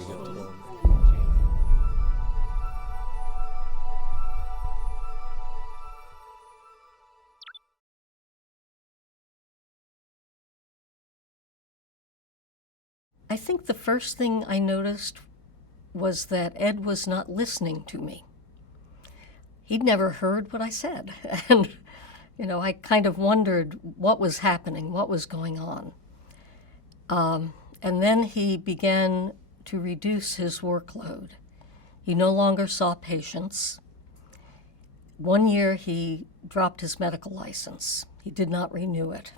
you get to go. I think the first thing I noticed was that Ed was not listening to me. He'd never heard what I said. And, I kind of wondered what was happening, what was going on. And then he began to reduce his workload. He no longer saw patients. One year he dropped his medical license. He did not renew it.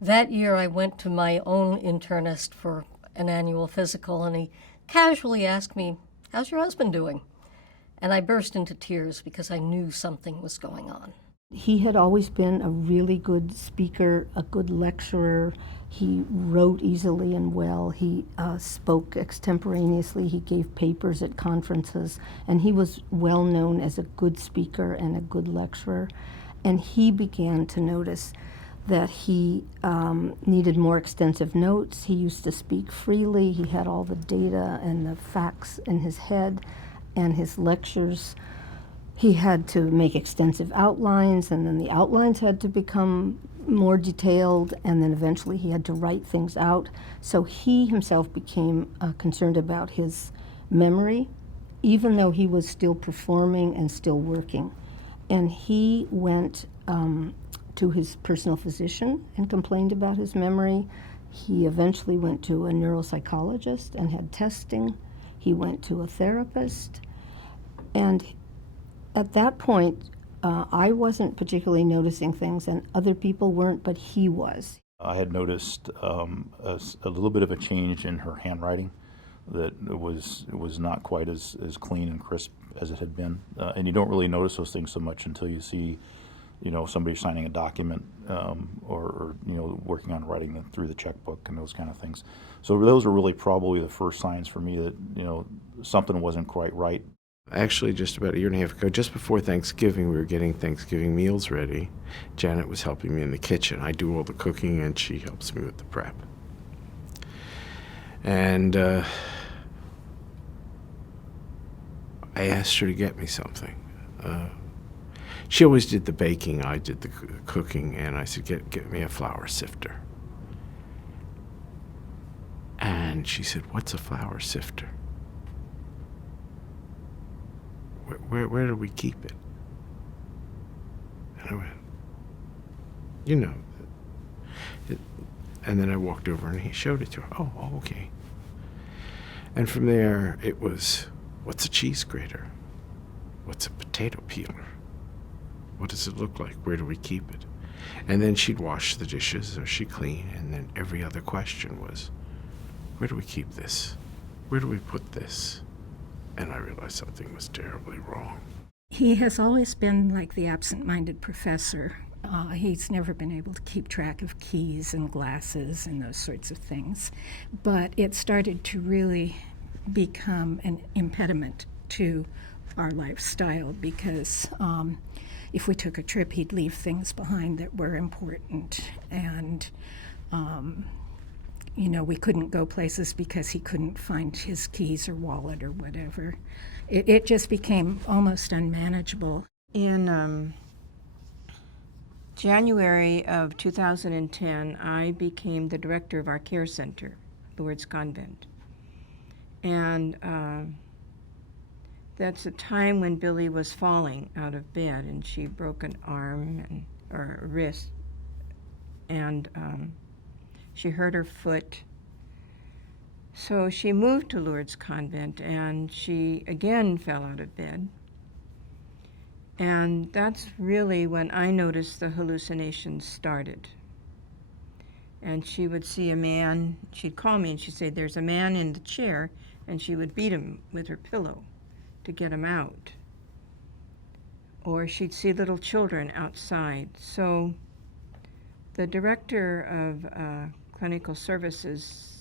That year I went to my own internist for an annual physical, and he casually asked me, "How's your husband doing?" And I burst into tears because I knew something was going on. He had always been a really good speaker, a good lecturer. He wrote easily and well. He spoke extemporaneously. He gave papers at conferences, and he was well known as a good speaker and a good lecturer. And he began to notice that he needed more extensive notes. He used to speak freely. He had all the data and the facts in his head, and his lectures, he had to make extensive outlines, and then the outlines had to become more detailed, and then eventually he had to write things out. So he himself became concerned about his memory, even though he was still performing and still working. And he went to his personal physician and complained about his memory. He eventually went to a neuropsychologist and had testing. He went to a therapist. And at that point, I wasn't particularly noticing things, and other people weren't, but he was. I had noticed a little bit of a change in her handwriting, that it was not quite as clean and crisp as it had been. And you don't really notice those things so much until you see, somebody signing a document or working on writing through the checkbook and those kind of things. So those were really probably the first signs for me that, something wasn't quite right. Actually, just about a year and a half ago, just before Thanksgiving, we were getting Thanksgiving meals ready. Janet was helping me in the kitchen. I do all the cooking, and she helps me with the prep. And I asked her to get me something. She always did the baking, I did the cooking, and I said, get me a flour sifter. And she said, "What's a flour sifter? Where do we keep it?" And I went, and then I walked over and he showed it to her. Oh, okay. And from there, it was, what's a cheese grater? What's a potato peeler? What does it look like? Where do we keep it? And then she'd wash the dishes or she'd clean, and then every other question was, where do we keep this? Where do we put this? And I realized something was terribly wrong. He has always been like the absent-minded professor. He's never been able to keep track of keys and glasses and those sorts of things. But it started to really become an impediment to our lifestyle because if we took a trip, he'd leave things behind that were important. And we couldn't go places because he couldn't find his keys or wallet or whatever. It just became almost unmanageable. In January of 2010, I became the director of our care center, Lourdes Convent. And that's a time when Billy was falling out of bed, and she broke an arm or a wrist, and she hurt her foot. So she moved to Lourdes Convent, and she again fell out of bed. And that's really when I noticed the hallucinations started. And she would see a man, she'd call me and she'd say, "There's a man in the chair," and she would beat him with her pillow to get him out. Or she'd see little children outside. So the director of clinical services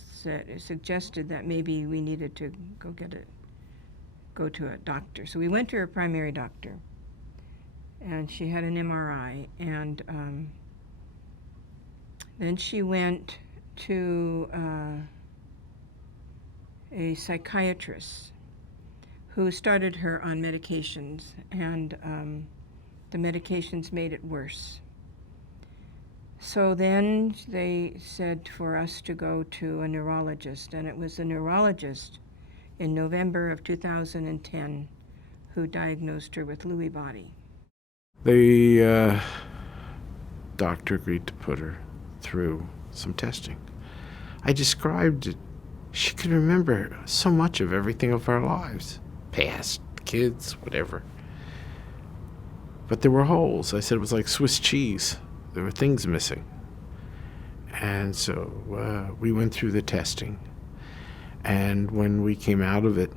suggested that maybe we needed to go to a doctor. So we went to her primary doctor, and she had an MRI, and then she went to a psychiatrist who started her on medications, and the medications made it worse. So then they said for us to go to a neurologist, and it was a neurologist in November of 2010 who diagnosed her with Lewy body. The doctor agreed to put her through some testing. I described it. She could remember so much of everything of our lives, past, kids, whatever. But there were holes. I said it was like Swiss cheese. There were things missing. And so we went through the testing. And when we came out of it,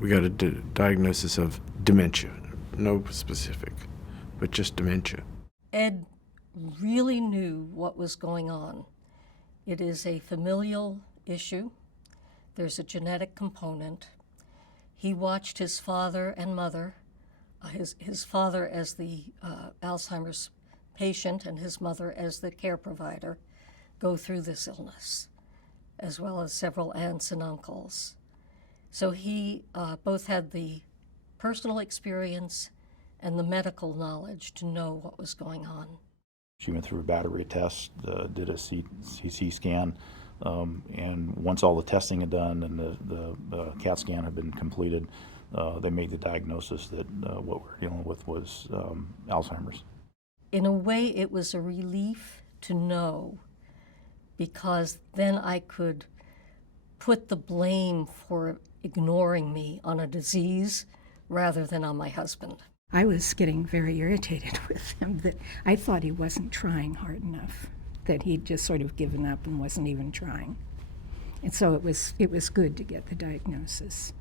we got a diagnosis of dementia. No specific, but just dementia. Ed really knew what was going on. It is a familial issue. There's a genetic component. He watched his father and mother, his father as the Alzheimer's patient and his mother as the care provider, go through this illness, as well as several aunts and uncles. So he both had the personal experience and the medical knowledge to know what was going on. She went through a battery of tests, did a CT scan, and once all the testing had done and the CAT scan had been completed, they made the diagnosis that what we're dealing with was Alzheimer's. In a way, it was a relief to know, because then I could put the blame for ignoring me on a disease rather than on my husband. I was getting very irritated with him, that I thought he wasn't trying hard enough, that he'd just sort of given up and wasn't even trying. And so it was good to get the diagnosis.